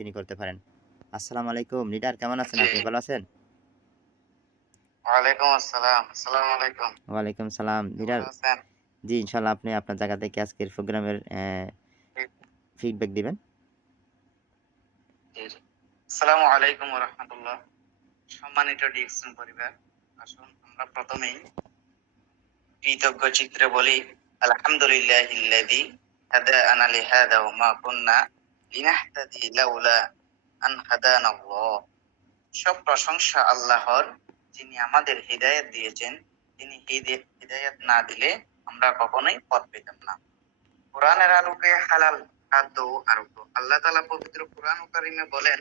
তিনি করতে পারেন। আসসালামু আলাইকুম। লিডার কেমন আছেন আপনি? ভালো আছেন? ওয়ালাইকুম আসসালাম। আসসালামু আলাইকুম। ওয়ালাইকুম সালাম। লিডার জি আপনি আপনার জায়গা থেকে আজকের প্রোগ্রামের ফিডব্যাক দিবেন। আসসালামু আলাইকুম ওয়া রাহমাতুল্লাহ সম্মানিত ডিএক্সএন পরিবার আসুন আমরা প্রথমেই কৃতজ্ঞ চিত্রে বলি আলহামদুলিল্লাহিল্লাযী হাদানা লিহাদা ওয়া মা কুন্না লিনাহতাদি লাউলা আন সব প্রশংসা আল্লাহর, যিনি আমাদের হৃদায়ত দিয়েছেন। তিনি হৃদায়ত না দিলে আমরা কখনোই পথ পেতাম না। কোরআনের আলোকে হালাল খাদ্য আরোগ্য। আল্লাহ তাআলা পবিত্র কোরআন বলেন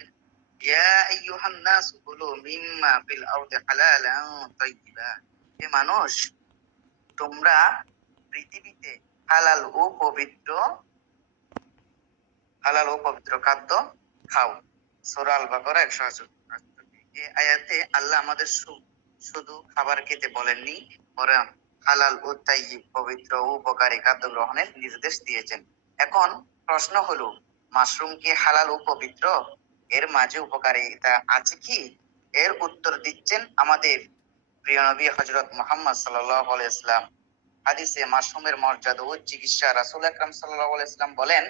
হে মানুষ, তোমরা পৃথিবীতে হালাল ও পবিত্র হালাল ও পবিত্র খাদ্য খাও। সূরা আল বাকারা 168 এই আয়াতে আল্লাহ আমাদের শুধু খাবার খেতে বলেননি, বরং হালাল ও তাইয়্যিব, পবিত্র ও উপকারী খাদ্য গ্রহণের নির্দেশ দিয়েছেন। এখন প্রশ্ন হলো, মাশরুম কি হালাল ও পবিত্র? এর মাঝে উপকারিতা আছে কি? এর উত্তর দিচ্ছেন আমাদের প্রিয় নবী হযরত মোহাম্মদ আলাইহি ইসলাম হাদিসে মাশরুমের মর্যাদা ও চিকিৎসা রাসূল আকরাম আলাইহি ইসলাম বলেন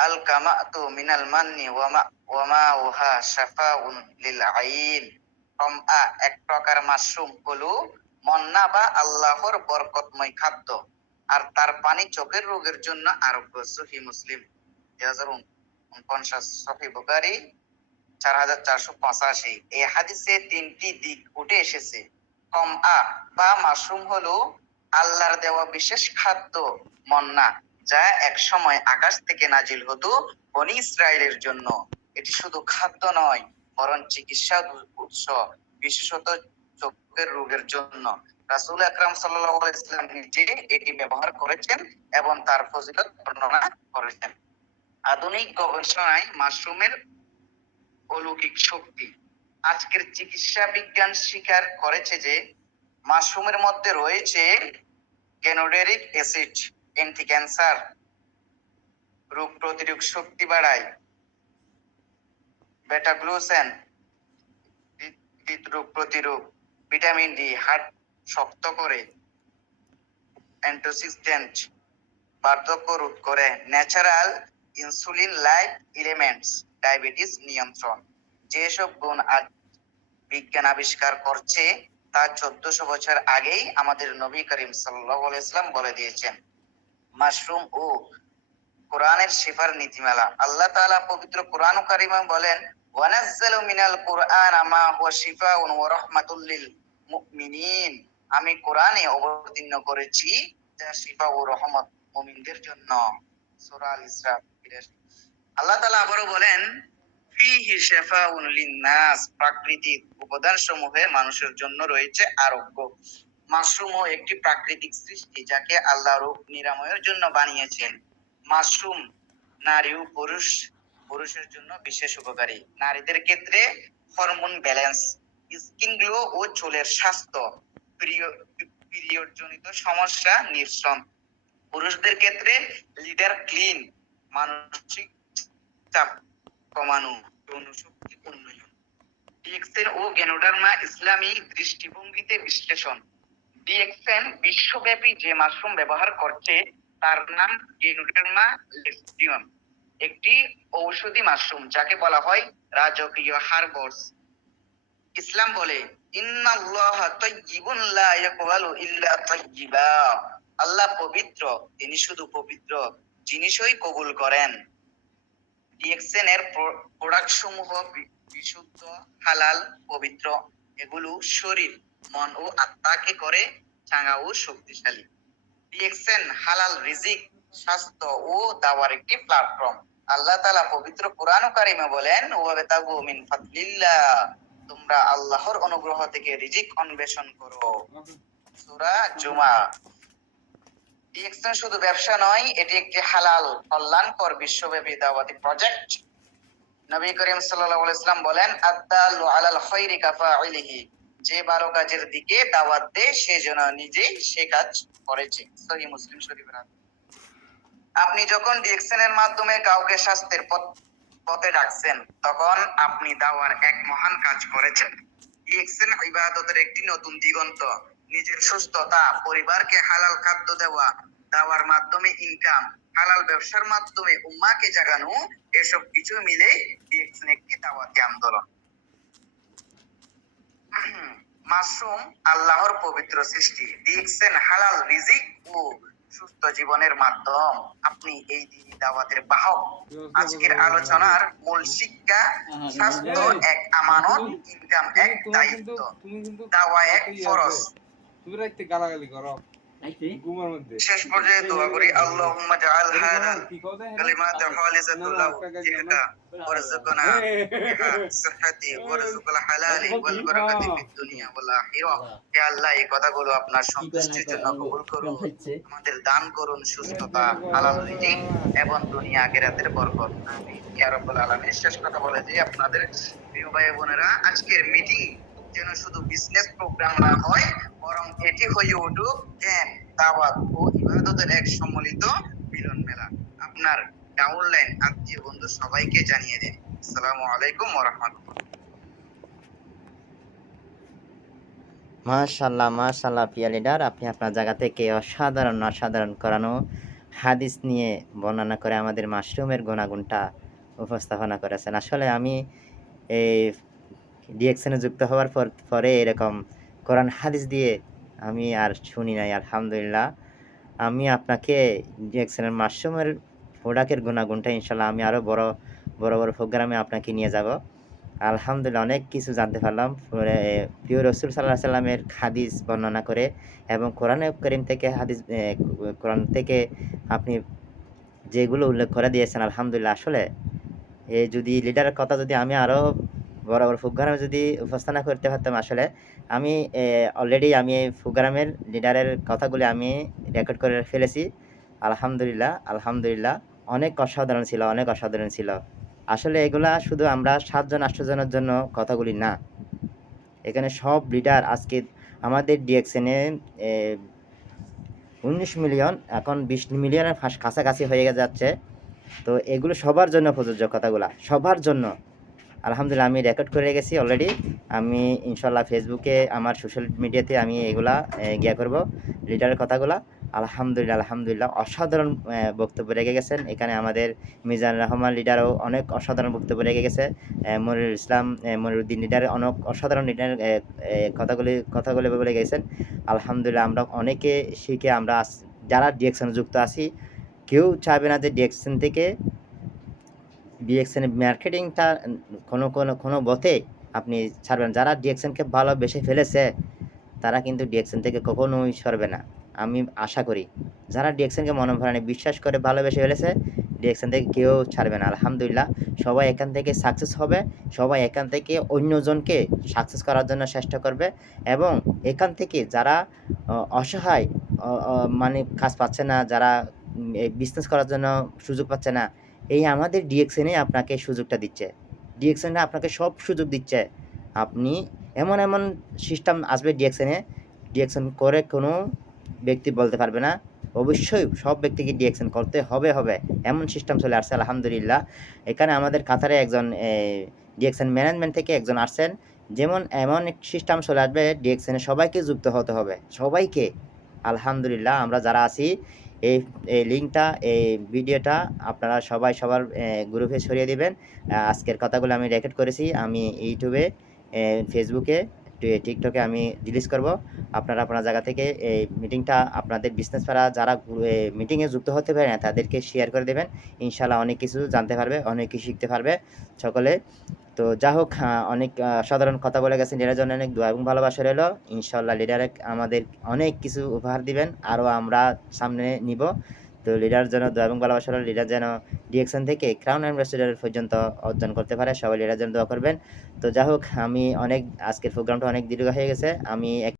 আল কামাতু মিনাল মান্নি ওয়া মা ওয়া মা উহা শাফাউন লিল আইন। কমআ এক প্রকার মাশরুম হলো মন্না বা আল্লাহর বরকতময় খাদ্য। আর তার পানি চোখের রোগের জন্য আরোগ্য। সহি মুসলিম। উনপঞ্চাশ চার হাজার চারশো পঁচাশি। এই হাদিসে তিনটি দিক উঠে এসেছে। কম আ, বা মাশরুম হলো আল্লাহর দেওয়া বিশেষ খাদ্য মন্না। যা এক সময় আকাশ থেকে নাজিল হতো বনি ইসরায়েলের জন্য। এটি শুধু খাদ্য নয়, বরং চিকিৎসা উৎস, বিশেষত চোখের রোগের জন্য। রাসূল আকরাম ইসলাম নিজে এটি ব্যবহার করেছেন এবং তার ফজিলত বর্ণনা করেছেন। আধুনিক গবেষণায় মাশরুমের অলৌকিক শক্তি। আজকের চিকিৎসা বিজ্ঞান স্বীকার করেছে যে, মাশরুমের মধ্যে রয়েছে গেনোডেরিক অ্যাসিড। অ্যান্টি ক্যান্সার রোগ প্রতিরোধ শক্তি বাড়ায় বেটা গ্লুসেন হৃদরোগ প্রতিরোধ ভিটামিন ডি হার্ট শক্ত করে অ্যান্টোসিস্টেন্ট বার্ধক্য রোধ করে natural insulin like elements diabetes নিয়ন্ত্রণ। যেসব গুণ আজ বিজ্ঞান আবিষ্কার করছে, তা চোদ্দশো বছর আগেই আমাদের নবী করিম সাল্লাহ ইসলাম বলে দিয়েছেন। মাশরুম ও কোরআনের শিফার নীতিমালা। আল্লাহ তাআলা পবিত্র কোরআন কারিমে বলেন, ওয়ানাজ্জালু মিনাল কুরআন মা হুয়া শিফাউন ওয়া রাহমাতুল লিল মুমিনিন। আমি কোরআনে অবতীর্ণ করেছি যা শিফা ও রহমত মুমিনদের জন্য। সূরা আল ইসরা আল্লাহ তাআলা আবারও বলেন, ফিহি শিফাউন লিন-নাস প্রাকৃতিক উপাদান সমূহে মানুষের জন্য রয়েছে আরোগ্য। মাশরুমও একটি প্রাকৃতিক সৃষ্টি যাকে আল্লাহ রোগ নিরাময়ের জন্য বানিয়েছেন। মাশরুম নারী ও পুরুষ, পুরুষের জন্য বিশেষ উপকারী। নারীদের ক্ষেত্রে হরমোন ব্যালেন্স, স্কিন গ্লো ও চুলের স্বাস্থ্য পিরিয়ড জনিত সমস্যা নিরসন পুরুষদের ক্ষেত্রে লিডার ক্লিন, মানসিক চাপ কমানো যৌন শক্তি উন্নয়ন। ডিএক্সেন ও গেনোডার্মা ইসলামী দৃষ্টিভঙ্গিতে বিশ্লেষণ। ডিএক্সেন বিশ্বব্যাপী যে মাশরুম ব্যবহার করছে, তার নাম গেনোডার্মা লেসডিয়াম একটি ঔষধি মাশরুম, যাকে বলা হয় রাজকীয় হারবস ইসলাম বলে, ইন্নাল্লাহ তাইয়্যিবুন লা ইয়াকবালু ইল্লা তাইয়্যিবা। আল্লাহ পবিত্র, তিনি শুধু পবিত্র জিনিসই কবুল করেন। ডিএক্সএন এর প্রোডাক্ট সমূহ বিশুদ্ধ, হালাল, পবিত্র, এগুলো শরীর। মন ও আত্মাকে করে চাঙ্গা ও শক্তিশালী। ডিএক্সএন হালাল রিজিক, স্বাস্থ্য ও দাওয়ার একটি প্ল্যাটফর্ম আল্লাহ তাআলা পবিত্র কোরআন কারিমে বলেন, ওয়াবতাগু মিন তোমরা আল্লাহর অনুগ্রহ থেকে রিজিক অন্বেষণ করো। জুমা। শুধু ব্যবসা নয়, এটি একটি হালাল, কল্যাণকর বিশ্বব্যাপী দাওয়াতি প্রজেক্ট নবী করিম সাল্লাল্লাহু ইসলাম বলেন আদালু আলাল কাফাইলিহি। যে ভালো কাজের দিকে দাওয়াত দেয়, সে যেন নিজেই সে কাজ করেছে। সহি মুসলিম শরীফের আপনি যখন ডিএকশন এর মাধ্যমে কাউকে স্বাস্থ্যের পথ- ডাকছেন, তখন আপনি দাওয়ার এক মহান কাজ করেছেন। ডিএকশন ইবাদতের একটি নতুন দিগন্ত। নিজের সুস্থতা, পরিবারকে হালাল খাদ্য দেওয়া, দাওয়ার মাধ্যমে ইনকাম হালাল ব্যবসার মাধ্যমে উম্মাকে জাগানো, এসব কিছু মিলে ডিএকশন একটি দাওয়াতি আন্দোলন। মাশরুম আল্লাহর পবিত্র সৃষ্টি। দিয়েছেন হালাল রিজিক ও সুস্থ জীবনের মাধ্যম। আপনি এই দিনই দাওয়াতের বাহক। আজকের আলোচনার মূল শিক্ষা, স্বাস্থ্য এক আমানত ইনকাম এক দায়িত্ব। দাওয়া এক ফরজ। তুমি রাখতে গালাগালি করো। শেষ পর্যায়ে দোয়া করি আল্লাহুম্মা জাআল হাদা কি? কও দেয় কালিমাত খালিসাতুল লাহু জিহদা ওয়ারযুকনা সিহহাতি ওয়ারযুকুল হালালি ওয়াল বারাকাতি ফিদ দুনিয়া ওয়াল আখিরা। হে আল্লাহ এই কথাগুলো আপনার সন্তুষ্টির জন্য কবুল করুন আমাদের দান করুন সুস্থতা হালাল রিজিক এবং দুনিয়া আখিরাতের বরকত। আমিন। ইয়া রাব্বুল আলামিন। শেষ কথা বলে যে আপনাদের প্রিয় ভাই বোনেরা আজকের মিটিং যেন শুধু বিজনেস প্রোগ্রাম না হয়, বরং এটি হয়ে উঠুক জ্ঞান, দাওয়াত ও ইবাদতের এক সম্মিলিত মিলন মেলা। আপনার ডাউনলাইন আত্মীয় বন্ধু সবাইকে জানিয়ে দিন। আসসালামু আলাইকুম ওয়া রাহমাতুল্লাহ। মাশাল্লাহ মাশাল্লাহ প্রিয় লিডার আপনি আপনার জায়গা থেকে অসাধারণ অসাধারণ করানো হাদিস নিয়ে বর্ণনা করে আমাদের মাশরুমের গুণাগুণটা উপস্থাপনা করেছেন। আসলে আমি এই ডিএকশনে যুক্ত হওয়ার পর, পরে এরকম কোরআন হাদিস দিয়ে আমি আর শুনি নাই, আলহামদুলিল্লাহ। আমি আপনাকে ডিএকশনের মাশরুমের প্রোডাক্টের গুণাগুণটা ইনশাল্লাহ আমি আরও বড় বড় বড় প্রোগ্রামে আপনাকে নিয়ে যাব। আলহামদুলিল্লাহ অনেক কিছু জানতে পারলাম প্রিয় রসুল সাল্লাহ সাল্লামের হাদিস বর্ণনা করে এবং কোরআনে করিম থেকে হাদিস কোরআন থেকে আপনি যেগুলো উল্লেখ করে দিয়েছেন, আলহামদুলিল্লাহ। আসলে এ যদি লিডারের কথা যদি আমি আরও বড় প্রোগ্রামে যদি উপস্থাপনা করতে পারতাম আসলে, আমি অলরেডি আমি এই প্রোগ্রামের লিডারের কথাগুলি আমি রেকর্ড করে ফেলেছি। আলহামদুলিল্লাহ আলহামদুলিল্লাহ। অনেক অসাধারণ ছিল, অনেক অসাধারণ ছিল। আসলে এগুলা শুধু আমরা সাতজন আটজনের জন্য কথাগুলি না। এখানে সব লিডার আজকে আমাদের ডিএক্সএনে উনিশ মিলিয়ন, এখন বিশ মিলিয়নের কাছাকাছি হয়ে যাচ্ছে। তো এগুলো সবার জন্য প্রযোজ্য কথাগুলা, সবার জন্য। আলহামদুলিল্লাহ, আমি রেকর্ড করে গেছি অলরেডি আমি ইনশাল্লাহ ফেসবুকে আমার সোশ্যাল মিডিয়াতে আমি এগুলা গিয়া করব লিডারের কথাগুলা। আলহামদুলিল্লাহ আলহামদুলিল্লাহ, অসাধারণ বক্তব্য রেখে গেছেন। এখানে আমাদের মিজান রহমান লিডারও অনেক অসাধারণ বক্তব্য রেখে গেছে। মনিরুল ইসলাম মনিরুদ্দিন লিডার অনেক অসাধারণ লিডার কথাগুলি কথাগুলি বলে গেছেন। আলহামদুলিল্লাহ, আমরা অনেকে শিখে আমরা যারা ডিএকশনে যুক্ত আছি, কেউ চাইবে না যে ডিএকশন থেকে ডিএকশনে মার্কেটিংটা কোনো কোনো কোনো বতে আপনি ছাড়বেন। যারা ডিএকশনকে ভালোবেসে ফেলেছে, তারা কিন্তু ডিএকশন থেকে কখনোই সরবে না। আমি আশা করি, যারা ডিএকশনকে মনে ভরানি বিশ্বাস করে ভালোবেসে ফেলেছে ডিএকশন থেকে কেউ ছাড়বে না। আলহামদুলিল্লাহ, সবাই এখান থেকে সাকসেস হবে। সবাই এখান থেকে অন্যজনকে সাকসেস করার জন্য চেষ্টা করবে এবং এখান থেকে যারা অসহায় মানে কাজ পাচ্ছে না, যারা বিজনেস করার জন্য সুযোগ পাচ্ছে না এই আমাদের ডিএক্সএনে আপনাকে সুযোগটা দিচ্ছে। ডিএক্সএনে আপনাকে সব সুযোগ দিচ্ছে। আপনি এমন এমন সিস্টেম আসবে ডিএক্সএনে ডিএক্সএন করে কোনো ব্যক্তি বলতে পারবে না। অবশ্যই সব ব্যক্তিকে ডিএক্সএন করতে হবে হবে। এমন সিস্টেম চলে আসছে, আলহামদুলিল্লাহ। এখানে আমাদের কাতারে একজন ডিএক্সএন ম্যানেজমেন্ট থেকে একজন আসছেন। যেমন এমন এক সিস্টেম চলে আসবে ডিএক্সএনে সবাইকে যুক্ত হতে হবে। সবাইকে। আলহামদুলিল্লাহ, আমরা যারা আছি এই এই লিঙ্কটা, এই ভিডিওটা আপনারা সবাই সবার গ্রুপে ছড়িয়ে দিবেন। আজকের কথাগুলো আমি রেকর্ড করেছি। আমি ইউটিউবে ফেসবুকে টিকটকে আমি রিলিজ করব। আপনারা আপনার জায়গা থেকে এই মিটিংটা আপনাদের বিজনেস পাড়া যারা মিটিংয়ে যুক্ত হতে পারে না, তাদেরকে শেয়ার করে দেবেন। ইনশাল্লাহ অনেক কিছু জানতে পারবে, অনেক কিছু শিখতে পারবে সকলে। তো যা হোক অনেক সাধারণ কথা বলে গেছেন। লিডারের জন্য অনেক দোয়া এবং ভালোবাসা রইল। ইনশাল্লাহ লিডারে আমাদের অনেক কিছু উপহার দিবেন। আরও আমরা সামনে নিব। তো লিডার যেন দোয়া এবং ভালোবাসা হলো লিডার যেন ডিরেকশন থেকে ক্রাউন অ্যাম্বাসেডার পর্যন্ত অর্জন করতে পারে, সবাই লিডার যেন দোয়া করবেন। তো যাই হোক, আমি অনেক, আজকের প্রোগ্রামটা অনেক দীর্ঘ হয়ে গেছে। আমি